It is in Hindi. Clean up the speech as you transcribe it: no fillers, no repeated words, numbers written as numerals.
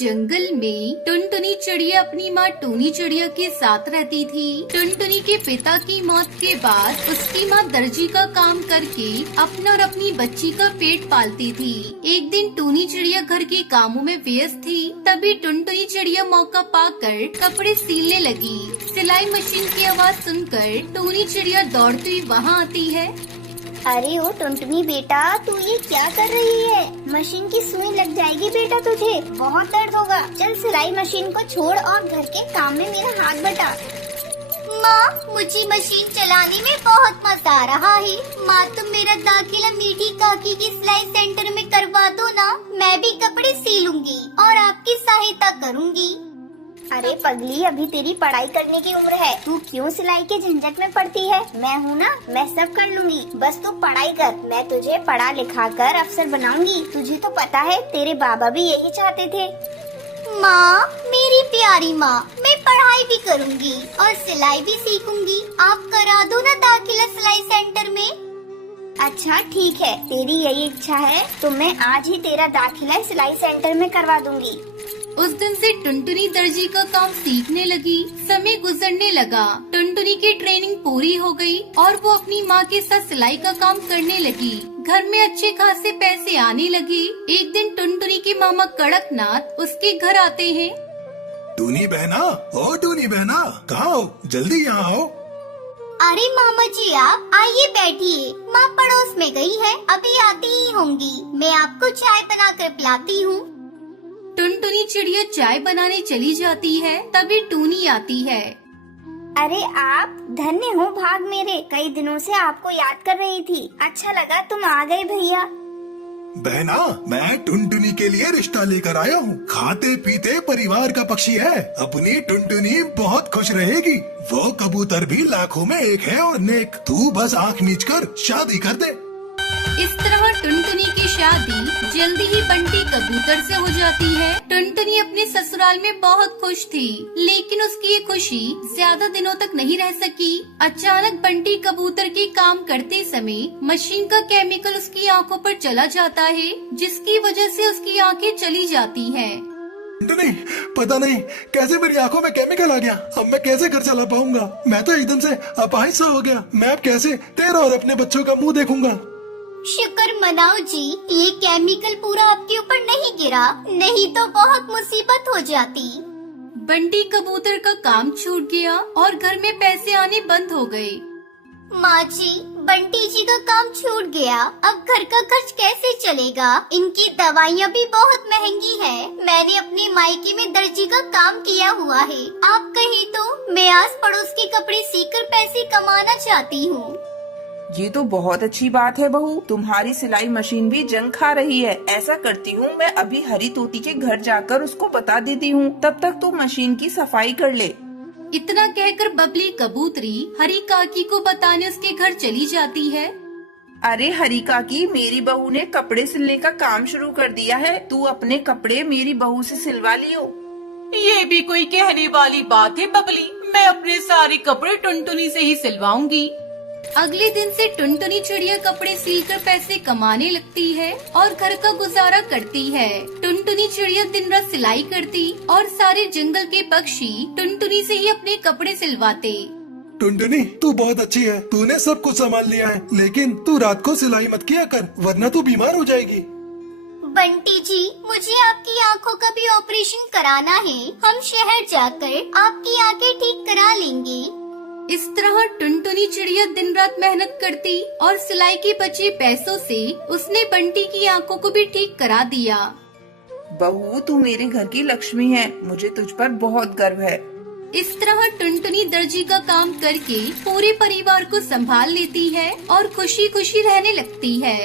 जंगल में टुनटुनी चिड़िया अपनी माँ टूनी चिड़िया के साथ रहती थी। टुनटुनी के पिता की मौत के बाद उसकी माँ दर्जी का काम करके अपना और अपनी बच्ची का पेट पालती थी। एक दिन टूनी चिड़िया घर के कामों में व्यस्त थी, तभी टुनटुनी चिड़िया मौका पाकर कपड़े सीलने लगी। सिलाई मशीन की आवाज सुनकर टूनी चिड़िया दौड़ती हुई वहाँ आती है। अरे ओ टुनटुनी बेटा, तू ये क्या कर रही है? मशीन की सुई लग जाएगी बेटा तुझे, बहुत दर्द होगा। चल सिलाई मशीन को छोड़ और घर के काम में मेरा हाथ बटा। माँ, मुझे मशीन चलाने में बहुत मजा आ रहा है। माँ, तुम मेरा दाखिला मीठी काकी की सिलाई सेंटर में करवा दो ना, मैं भी कपड़े सीलूंगी और आपकी सहायता करूँगी। अरे पगली, अभी तेरी पढ़ाई करने की उम्र है, तू क्यों सिलाई के झंझट में पड़ती है? मैं हूँ ना, मैं सब कर लूँगी, बस तू पढ़ाई कर। मैं तुझे पढ़ा लिखा कर अफसर बनाऊंगी। तुझे तो पता है तेरे बाबा भी यही चाहते थे। माँ, मेरी प्यारी माँ, मैं पढ़ाई भी करूँगी और सिलाई भी सीखूंगी। आप करा दो ना दाखिला सिलाई सेंटर में। अच्छा ठीक है, तेरी यही इच्छा है तो मैं आज ही तेरा दाखिला सिलाई सेंटर में करवा दूंगी। उस दिन से टुनटुनी दर्जी का काम सीखने लगी। समय गुजरने लगा, टुनटुनी की ट्रेनिंग पूरी हो गई और वो अपनी माँ के साथ सिलाई का काम करने लगी। घर में अच्छे खासे पैसे आने लगे। एक दिन टुनटुनी के मामा कड़कनाथ उसके घर आते हैं। टूनी बहना, ओ टूनी बहना, कहाँ हो? जल्दी यहाँ आओ। अरे मामा जी, आप आइए बैठिए। माँ पड़ोस में गई है, अभी आती ही होंगी। मैं आपको चाय बनाकर पिलाती हूँ। टुनटुनी चिड़िया चाय बनाने चली जाती है, तभी टूनी आती है। अरे आप धन्य हो भाग मेरे, कई दिनों से आपको याद कर रही थी। अच्छा लगा तुम आ गए भैया। बहना, मैं टुनटुनी के लिए रिश्ता लेकर आया हूँ। खाते पीते परिवार का पक्षी है। अपनी टुनटुनी बहुत खुश रहेगी। वो कबूतर भी लाखों में एक है और नेक। तू बस आँख मीच कर शादी कर दे। इस तरह टुनटुनी की शादी जल्दी ही बंटी कबूतर से हो जाती है। टुनटुनी अपने ससुराल में बहुत खुश थी, लेकिन उसकी ये खुशी ज्यादा दिनों तक नहीं रह सकी। अचानक बंटी कबूतर के काम करते समय मशीन का केमिकल उसकी आंखों पर चला जाता है, जिसकी वजह से उसकी आंखें चली जाती हैं। टुनटुनी, पता नहीं कैसे मेरी आंखों में केमिकल आ गया। अब मैं कैसे घर चला पाऊंगा? मैं तो एकदम से अपाहिज सा हो गया। मैं अब कैसे तेरा और अपने बच्चों का मुँह देखूंगा? शुक्र मनाओ जी, ये केमिकल पूरा आपके ऊपर नहीं गिरा, नहीं तो बहुत मुसीबत हो जाती। बंटी कबूतर का काम छूट गया और घर में पैसे आने बंद हो गए। माँ जी, बंटी जी का काम छूट गया, अब घर का खर्च कैसे चलेगा? इनकी दवाइयाँ भी बहुत महंगी है। मैंने अपने मायके में दर्जी का काम किया हुआ है। आप कहीं तो मैं आस पड़ोस के कपड़े सीकर पैसे कमाना चाहती हूँ। ये तो बहुत अच्छी बात है बहू, तुम्हारी सिलाई मशीन भी जंग खा रही है। ऐसा करती हूँ, मैं अभी हरी तोती के घर जाकर उसको बता देती हूँ, तब तक तो मशीन की सफाई कर ले। इतना कहकर बबली कबूतरी हरी काकी को बताने उसके घर चली जाती है। अरे हरी काकी, मेरी बहू ने कपड़े सिलने का काम शुरू कर दिया है। तू अपने कपड़े मेरी बहू से सिलवा लियो। ये भी कोई कहने वाली बात है बबली, मैं अपने सारे कपड़े टुनटुनी से ही सिलवाऊंगी। अगले दिन से टुनटुनी चिड़िया कपड़े सिलकर पैसे कमाने लगती है और घर का गुजारा करती है। टुनटुनी चिड़िया दिन रात सिलाई करती और सारे जंगल के पक्षी टुनटुनी से ही अपने कपड़े सिलवाते। टुनटुनी, तू बहुत अच्छी है। तूने सब कुछ संभाल लिया है, लेकिन तू रात को सिलाई मत किया कर, वरना तू बीमार हो जाएगी। बंटी जी, मुझे आपकी आँखों का भी ऑपरेशन कराना है। हम शहर जाकर आपकी आँखें ठीक करा लेंगे। इस तरह टुनटुनी चिड़िया दिन रात मेहनत करती और सिलाई के बचे पैसों से उसने बंटी की आंखों को भी ठीक करा दिया। बहू, तू मेरे घर की लक्ष्मी है, मुझे तुझ पर बहुत गर्व है। इस तरह टुनटुनी दर्जी का काम करके पूरे परिवार को संभाल लेती है और खुशी खुशी रहने लगती है।